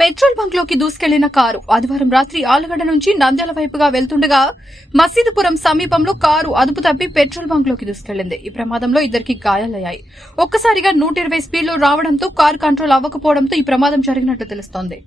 Petrol bunk లోకి దూసుకెళ్లిన car ఆదివారం రాత్రి ఆలగడ్డ నుంచి నంద్యాల వైపుగా వెళ్తుండగా మసీదుపురం సమీపంలో కారు అదుపు తప్పి పెట్రోల్ బంక్ లోకి దూసుకెళ్లింది. ఈ ప్రమాదంలో ఇద్దరికి గాయాలయ్యాయి. ఒక్కసారిగా 120 స్పీడ్లో రావడంతో కారు కంట్రోల్ అవ్వకపోవడంతో ఈ ప్రమాదం జరిగినట్లు తెలుస్తోంది.